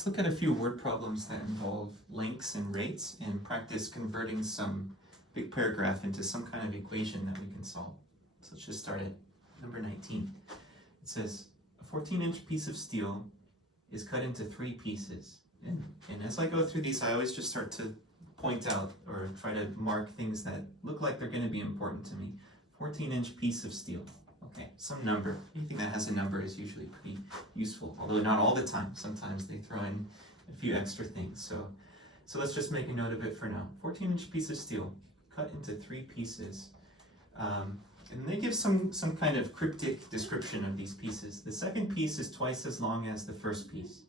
Let's look at a few word problems that involve lengths and rates and practice converting some big paragraph into some kind of equation that we can solve. So let's just start at number 19. It says, a 14-inch piece of steel is cut into 3 pieces. And as I go through these, I always just start to point out or try to mark things that look like they're going to be important to me. 14-inch piece of steel. Okay, some number. Anything that has a number is usually pretty useful, although not all the time. Sometimes they throw in a few extra things. So let's just make a note of it for now. 14-inch piece of steel cut into 3 pieces. And they give some kind of cryptic description of these pieces. The second piece is twice as long as the first piece.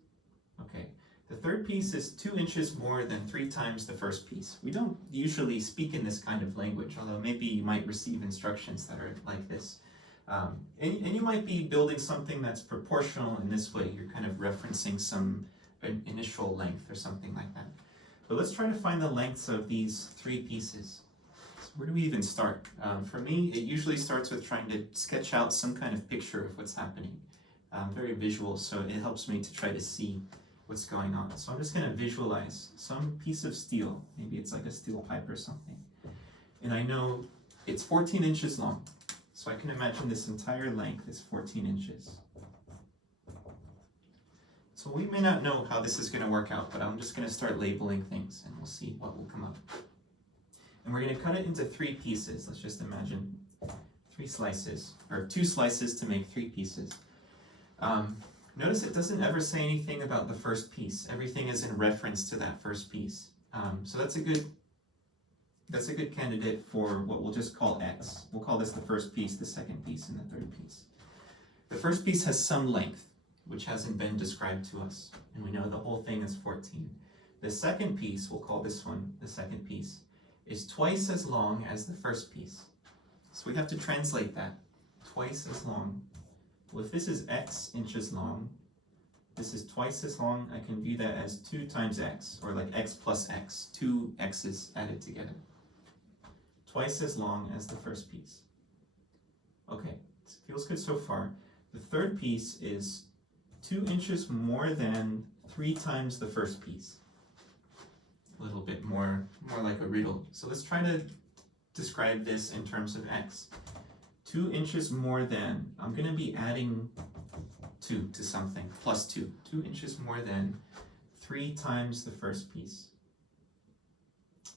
Okay. The third piece is 2 inches more than 3 times the first piece. We don't usually speak in this kind of language, although maybe you might receive instructions that are like this. And you might be building something that's proportional in this way. You're kind of referencing some initial length or something like that. But let's try to find the lengths of these 3 pieces. So where do we even start? For me, it usually starts with trying to sketch out some kind of picture of what's happening. Very visual, so it helps me to try to see what's going on. So I'm just going to visualize some piece of steel. Maybe it's like a steel pipe or something. And I know it's 14 inches long. So I can imagine this entire length is 14 inches. So we may not know how this is going to work out, but I'm just going to start labeling things and we'll see what will come up. And we're going to cut it into 3 pieces. Let's just imagine 3 slices, or 2 slices to make 3 pieces. Notice it doesn't ever say anything about the first piece. Everything is in reference to that first piece. So that's a good candidate for what we'll just call X. We'll call this the first piece, the second piece, and the third piece. The first piece has some length, which hasn't been described to us, and we know the whole thing is 14. The second piece, we'll call this one the second piece, is twice as long as the first piece. So we have to translate that. Twice as long. Well, if this is X inches long, this is twice as long. I can view that as 2 times X, or like X plus X, 2 X's added together. Twice as long as the first piece. Okay, feels good so far. The third piece is 2 inches more than 3 times the first piece. A little bit more like a riddle. So let's try to describe this in terms of X. 2 inches more than, I'm going to be adding 2 to something, plus 2. 2 inches more than 3 times the first piece.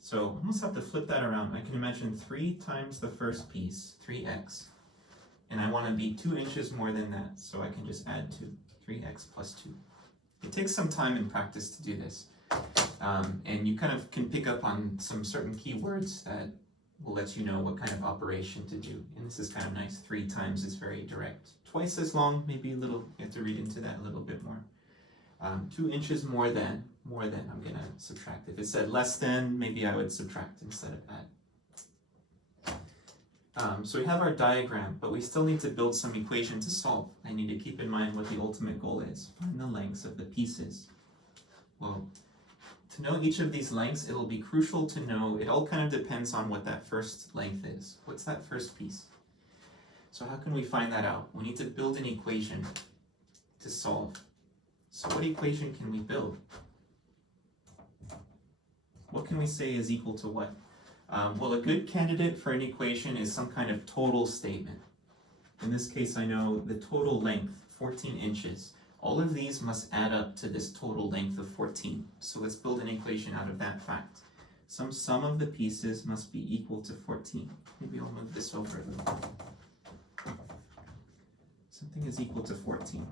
So I almost have to flip that around. I can imagine 3 times the first piece, 3x. And I want to be 2 inches more than that, so I can just add 2, 3x plus 2. It takes some time and practice to do this. And you kind of can pick up on some certain keywords that will let you know what kind of operation to do. And this is kind of nice. 3 times is very direct. Twice as long, maybe a little, you have to read into that a little bit more. 2 inches more than, I'm going to subtract. If it said less than, maybe I would subtract instead of add. So we have our diagram, but we still need to build some equation to solve. I need to keep in mind what the ultimate goal is. Find the lengths of the pieces. Well, to know each of these lengths, it'll be crucial to know, it all kind of depends on what that first length is. What's that first piece? So how can we find that out? We need to build an equation to solve. So what equation can we build? What can we say is equal to what? Well, a good candidate for an equation is some kind of total statement. In this case, I know the total length, 14 inches. All of these must add up to this total length of 14. So let's build an equation out of that fact. Some sum of the pieces must be equal to 14. Maybe I'll move this over a little. Something is equal to 14.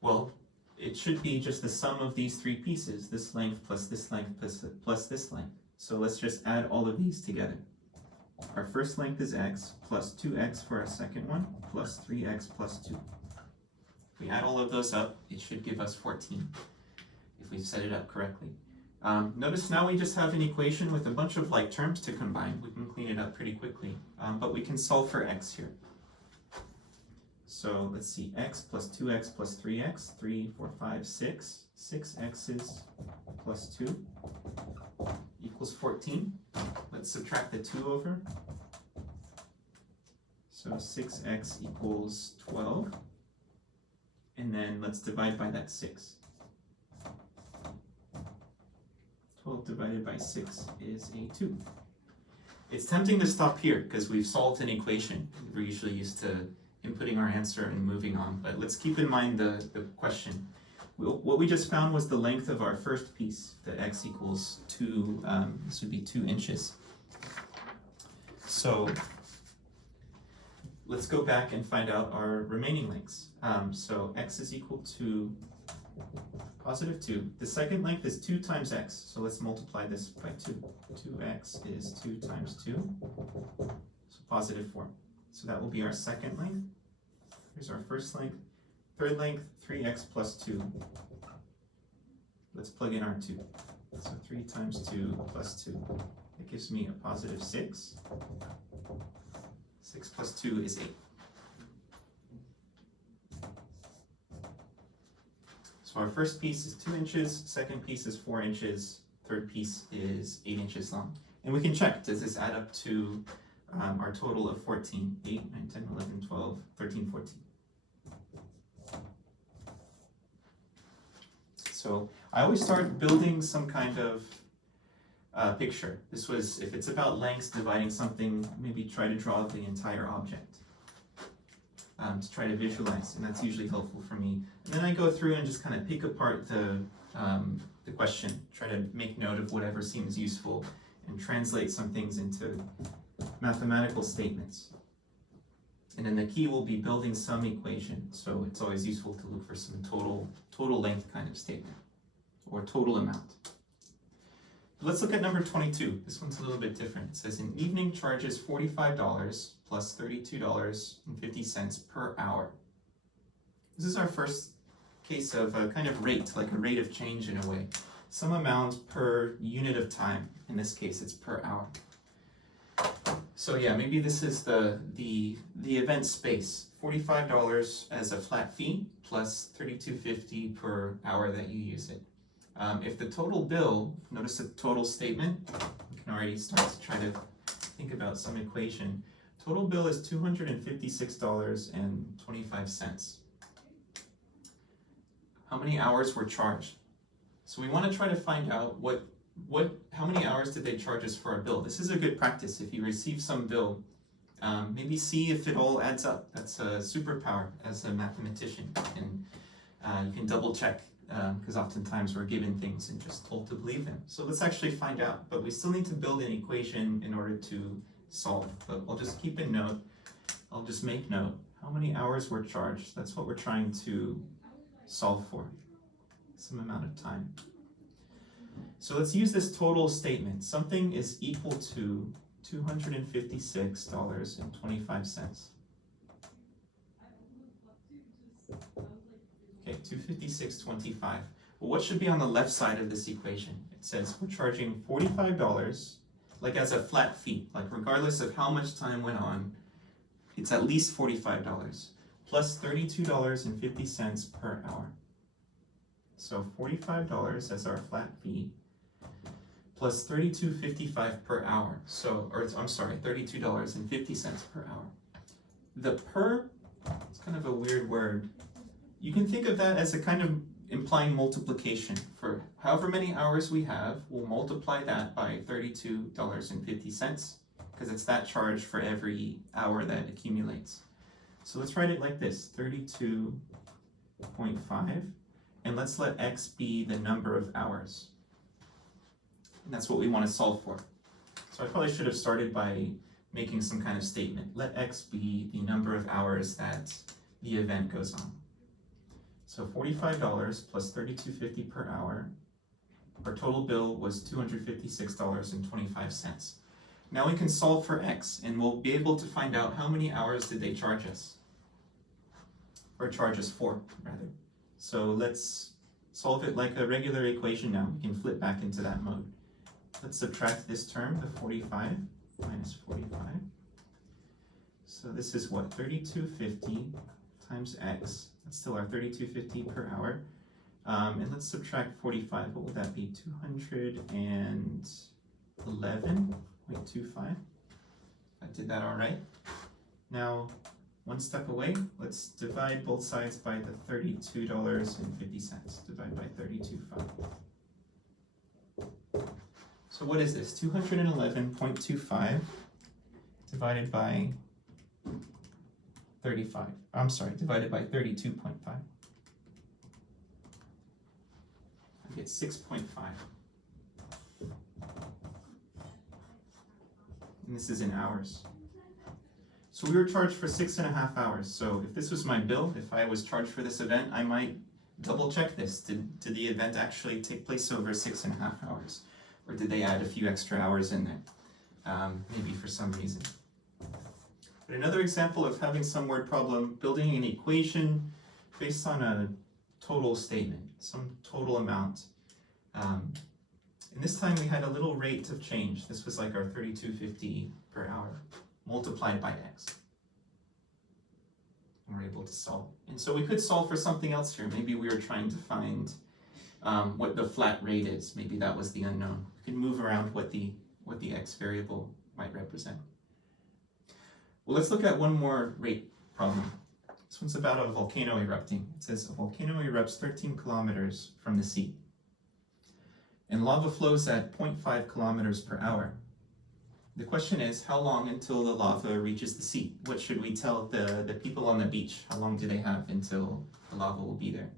Well, it should be just the sum of these 3 pieces, this length plus this length plus this length. So let's just add all of these together. Our first length is x, plus 2x for our second one, plus 3x plus 2. If we add all of those up, it should give us 14, if we've set it up correctly. Notice now we just have an equation with a bunch of like terms to combine. We can clean it up pretty quickly, but we can solve for x here. So let's see, x plus 2x plus 3x, 3, 4, 5, 6. 6x's plus 2 equals 14. Let's subtract the 2 over. So 6x equals 12. And then let's divide by that 6. 12 divided by 6 is a 2. It's tempting to stop here because we've solved an equation. We're usually used to inputting our answer and moving on, but let's keep in mind the question. What we just found was the length of our first piece, that x equals 2, this would be 2 inches. So let's go back and find out our remaining lengths. So x is equal to positive 2. The second length is 2 times x, so let's multiply this by 2. 2x is 2 times 2, so positive 4. So that will be our second length. Here's our first length. Third length, 3x plus 2. Let's plug in our 2. So 3 times 2 plus 2. That gives me a positive 6. 6 plus 2 is 8. So our first piece is 2 inches, second piece is 4 inches, third piece is 8 inches long. And we can check, does this add up to our total of 14? 8, 9, 10, 11, 12, 13, 14. So I always start building some kind of picture. This was, if it's about lengths, dividing something, maybe try to draw the entire object to try to visualize, and that's usually helpful for me. And then I go through and just kind of pick apart the question, try to make note of whatever seems useful, and translate some things into mathematical statements. And then the key will be building some equation, so it's always useful to look for some total length kind of statement, or total amount. Let's look at number 22. This one's a little bit different. It says an evening charges $45 plus $32.50 per hour. This is our first case of a kind of rate, like a rate of change in a way. Some amount per unit of time. In this case, it's per hour. So yeah, maybe this is the event space. $45 as a flat fee plus $32.50 per hour that you use it. If the total bill, notice the total statement, we can already start to try to think about some equation. Total bill is $256.25. How many hours were charged? So we want to try to find out how many hours did they charge us for our bill. This is a good practice. If you receive some bill, maybe see if it all adds up. That's a superpower as a mathematician. And you can double check because oftentimes we're given things and just told to believe them. So let's actually find out. But we still need to build an equation in order to solve. But I'll just keep a note. I'll just make note. How many hours were charged? That's what we're trying to solve for. Some amount of time. So let's use this total statement. Something is equal to $256.25. Okay, $256.25. Well, what should be on the left side of this equation? It says we're charging $45, like as a flat fee, like regardless of how much time went on, it's at least $45, plus $32.50 per hour. So $45 as our flat fee, plus $32.55 per hour. So, $32.50 per hour. The per, it's kind of a weird word. You can think of that as a kind of implying multiplication. For however many hours we have, we'll multiply that by $32.50, because it's that charge for every hour that accumulates. So let's write it like this, 32.5, and let's let x be the number of hours. And that's what we want to solve for. So I probably should have started by making some kind of statement. Let x be the number of hours that the event goes on. So $45 plus $32.50 per hour. Our total bill was $256.25. Now we can solve for x, and we'll be able to find out how many hours did they charge us. Or charge us for, rather. So let's solve it like a regular equation now. We can flip back into that mode. Let's subtract this term, the 45 minus 45. So this is what, 32.50 times x. That's still our 32.50 per hour. And let's subtract 45. What would that be? 211.25. I did that all right. Now, one step away. Let's divide both sides by the $32.50. Divide by 32.5. So what is this? 211.25 divided by 35. I'm sorry, divided by 32.5. I get 6.5. And this is in hours. So we were charged for 6.5 hours. So if this was my bill, if I was charged for this event, I might double check this. Did the event actually take place over 6.5 hours? Or did they add a few extra hours in there? Maybe for some reason. But another example of having some word problem, building an equation based on a total statement, some total amount. And this time we had a little rate of change. This was like our 32.50 per hour multiplied by x. And we're able to solve. And so we could solve for something else here. Maybe we were trying to find what the flat rate is. Maybe that was the unknown. We can move around what the x variable might represent. Well, let's look at one more rate problem. This one's about a volcano erupting. It says a volcano erupts 13 kilometers from the sea. And lava flows at 0.5 kilometers per hour. The question is, how long until the lava reaches the sea? What should we tell the people on the beach? How long do they have until the lava will be there?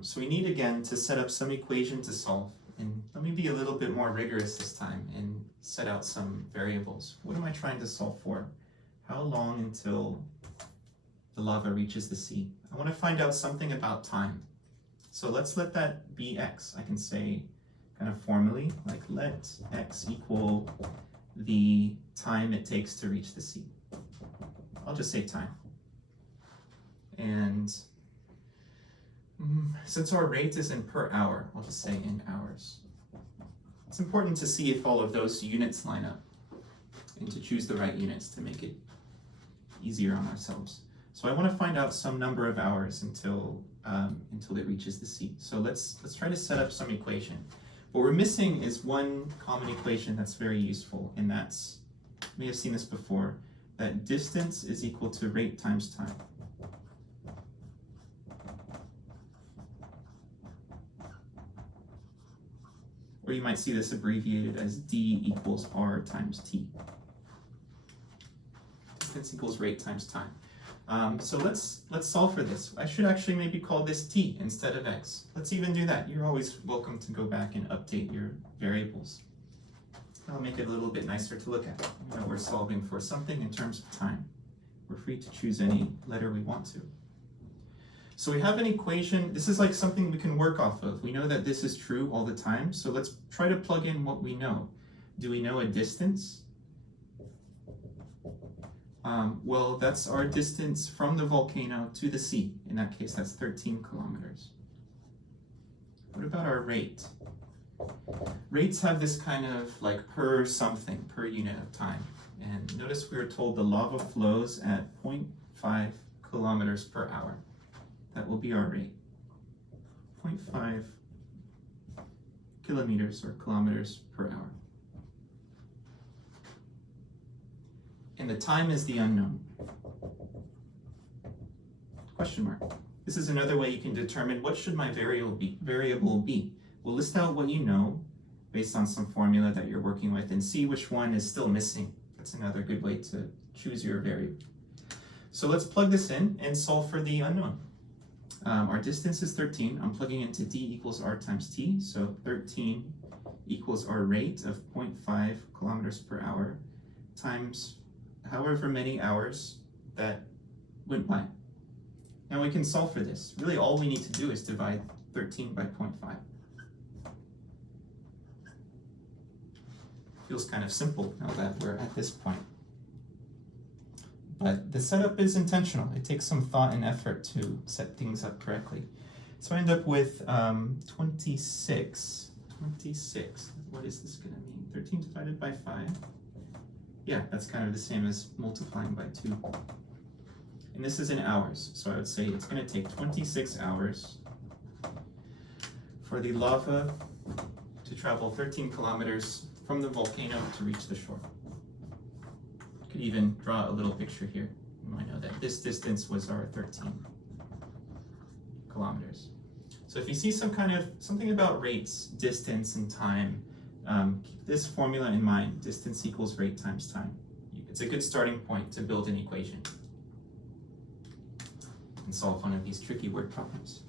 So we need, again, to set up some equation to solve. And let me be a little bit more rigorous this time and set out some variables. What am I trying to solve for? How long until the lava reaches the sea? I want to find out something about time. So let's let that be x. I can say kind of formally, like let x equal the time it takes to reach the sea. I'll just say time. And since our rate is in per hour, I'll just say in hours. It's important to see if all of those units line up and to choose the right units to make it easier on ourselves. So I want to find out some number of hours until it reaches the sea. So let's try to set up some equation. What we're missing is one common equation that's very useful, and that's, you may have seen this before, that distance is equal to rate times time. Or you might see this abbreviated as d equals r times t. Distance equals rate times time. So let's solve for this. I should actually maybe call this t instead of x. Let's even do that. You're always welcome to go back and update your variables. I'll make it a little bit nicer to look at. You know, we're solving for something in terms of time. We're free to choose any letter we want to. So we have an equation. This is like something we can work off of. We know that this is true all the time. So let's try to plug in what we know. Do we know a distance? Well, that's our distance from the volcano to the sea. In that case, that's 13 kilometers. What about our rate? Rates have this kind of like per something, per unit of time. And notice we were told the lava flows at 0.5 kilometers per hour. That will be our rate. 0.5 kilometers or kilometers per hour. And the time is the unknown. Question mark. This is another way you can determine what should my variable be. We'll list out what you know based on some formula that you're working with and see which one is still missing. That's another good way to choose your variable. So let's plug this in and solve for the unknown. Our distance is 13. I'm plugging into d equals r times t. So 13 equals our rate of 0.5 kilometers per hour times however many hours that went by. Now we can solve for this. Really all we need to do is divide 13 by 0.5. Feels kind of simple now that we're at this point. But the setup is intentional. It takes some thought and effort to set things up correctly. So I end up with 26. 26. What is this going to mean? 13 divided by 5. Yeah, that's kind of the same as multiplying by 2. And this is in hours. So I would say it's going to take 26 hours for the lava to travel 13 kilometers from the volcano to reach the shore. Could even draw a little picture here. I know that this distance was our 13 kilometers. So if you see something about rates, distance, and time, keep this formula in mind. Distance equals rate times time. It's a good starting point to build an equation and solve one of these tricky word problems.